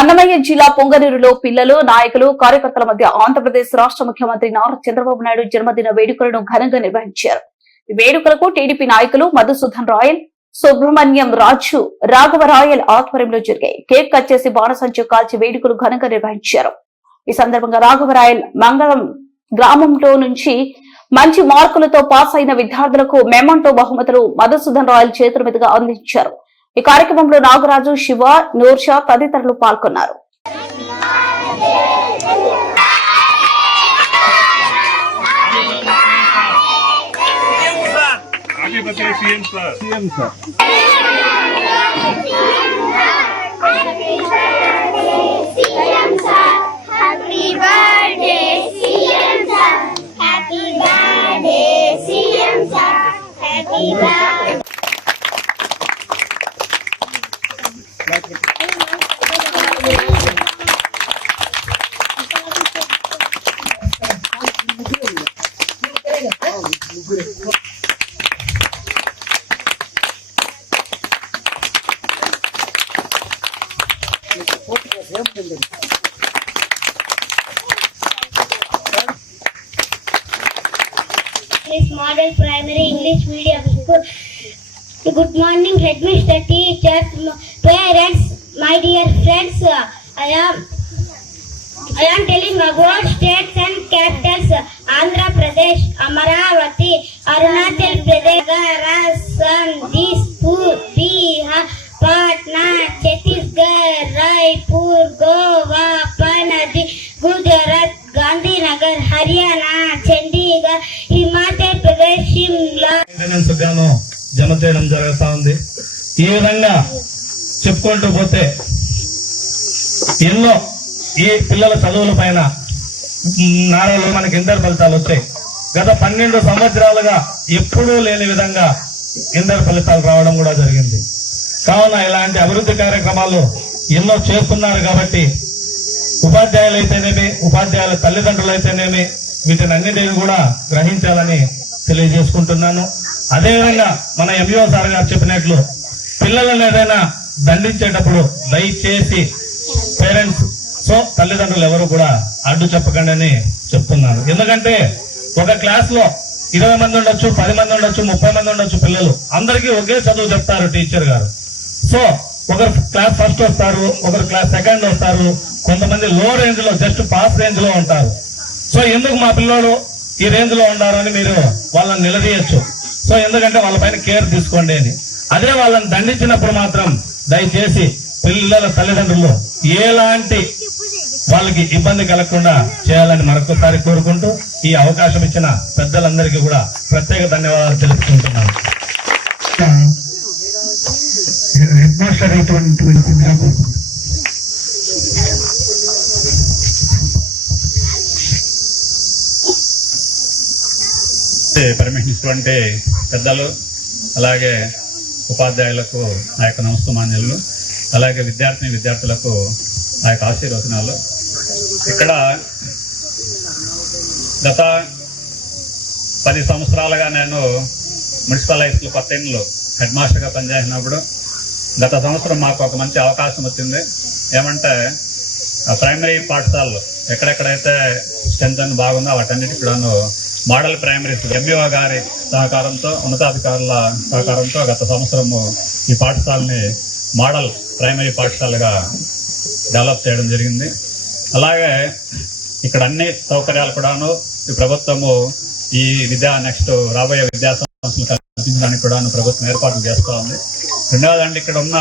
అన్నమయ్య జిల్లా పొంగనూరులో పిల్లలు, నాయకులు, కార్యకర్తల మధ్య ఆంధ్రప్రదేశ్ రాష్ట్ర ముఖ్యమంత్రి నారా చంద్రబాబు నాయుడు జన్మదిన వేడుకలను ఘనంగా నిర్వహించారు. ఈ వేడుకలకు టీడీపీ నాయకులు మధుసూదన్ రాయల్, సుబ్రహ్మణ్యం రాజు, రాఘవ రాయల్ ఆధ్వర్యంలో జరిగాయి. కేక్ కట్ చేసి బాణసంచు కాల్చి వేడుకలు ఘనంగా నిర్వహించారు. ఈ సందర్భంగా రాఘవ రాయల్ మంగళం గ్రామంలో నుంచి మంచి మార్కులతో పాస్ అయిన విద్యార్థులకు మెమంటో బహుమతులు మధుసూదన్ రాయల్ చేతుల మీదుగా అందించారు. ఈ కార్యక్రమంలో నాగరాజు, శివ, నూర్షా తదితరులు పాల్గొన్నారు. Model Primary English Medium School. Good morning, headmaster, teachers, parents, my dear friends. I am telling about states and capitals: Andhra Pradesh, Amaravati, Arunachal Pradesh, Rajasthan, Dispur, Bihar, Patna, Chhattisgarh, Raipur, Goa, Panaji, Gujarat, Gandhinagar, Haryana, Chandigarh, Himachal Pradesh, Shimla. జమ చేయడం జరుగుతా ఉంది. ఈ విధంగా చెప్పుకుంటూ పోతే ఎన్నో ఈ పిల్లల చదువుల పైన నారాలు మనకి ఇంటర్ ఫలితాలు వచ్చాయి. గత 12 సంవత్సరాలుగా ఎప్పుడూ లేని విధంగా ఇంటర్ ఫలితాలు రావడం కూడా జరిగింది. కావున ఇలాంటి అభివృద్ధి కార్యక్రమాలు ఎన్నో చేస్తున్నారు కాబట్టి ఉపాధ్యాయులు అయితేనేమి, ఉపాధ్యాయుల తల్లిదండ్రులు అయితేనేమి వీటిని అన్నిటిని కూడా గ్రహించాలని తెలియజేసుకుంటున్నాను. అదేవిధంగా మన ఎంఈఓ సార్ గారు చెప్పినట్లు పిల్లలను ఏదైనా దండించేటప్పుడు దయచేసి పేరెంట్స్ తల్లిదండ్రులు ఎవరు కూడా అడ్డు చెప్పకండి అని చెప్తున్నాను. ఎందుకంటే ఒక క్లాస్ లో 20 మంది ఉండొచ్చు, 10 మంది ఉండొచ్చు, 30 మంది ఉండొచ్చు పిల్లలు, అందరికీ ఒకే చదువు చెప్తారు టీచర్ గారు. సో ఒకరు క్లాస్ ఫస్ట్ వస్తారు, ఒకరు క్లాస్ సెకండ్ వస్తారు, కొంతమంది లో రేంజ్ లో జస్ట్ పాస్ రేంజ్ లో ఉంటారు. సో ఎందుకు మా పిల్లలు ఈ రేంజ్ లో ఉన్నారు అని మీరు వాళ్ళని నిలదీయచ్చు. సో ఎందుకంటే వాళ్ళ పైన కేర్ తీసుకోండి అని. అదే వాళ్ళని దండించినప్పుడు మాత్రం దయచేసి పిల్లల తల్లిదండ్రులు ఎలాంటి వాళ్ళకి ఇబ్బంది కలగకుండా చేయాలని మరొకసారి కోరుకుంటూ ఈ అవకాశం ఇచ్చిన పెద్దలందరికీ కూడా ప్రత్యేక ధన్యవాదాలు తెలుపుకుంటున్నాను. పర్మిషన్ ఇటువంటి పెద్దలు, అలాగే ఉపాధ్యాయులకు ఆ యొక్క నమస్తమాన్యులు, అలాగే విద్యార్థులకు ఆ యొక్క ఆశీర్వచనాలు. ఇక్కడ గత 10 సంవత్సరాలుగా నేను మున్సిపల్ హై స్కూల్ కొత్తలో హెడ్ మాస్టర్గా పనిచేసినప్పుడు గత సంవత్సరం మాకు ఒక మంచి అవకాశం వచ్చింది. ఏమంటే ప్రైమరీ పాఠశాలలు ఎక్కడెక్కడైతే స్ట్రెంత్ బాగుందో వాటన్నిటికి కూడాను మోడల్ ప్రైమరీ స్కూల్ ఎంఈఓ గారి సహకారంతో, ఉన్నతాధికారుల సహకారంతో గత సంవత్సరము ఈ పాఠశాలని మోడల్ ప్రైమరీ పాఠశాలగా డెవలప్ చేయడం జరిగింది. అలాగే ఇక్కడ అన్ని సౌకర్యాలు కూడాను ఈ ప్రభుత్వము ఈ నెక్స్ట్ రాబోయే విద్యా సంస్థలు కల్పించడానికి కూడాను ప్రభుత్వం ఏర్పాట్లు చేస్తూ ఉంది. రెండవదంటే ఇక్కడ ఉన్న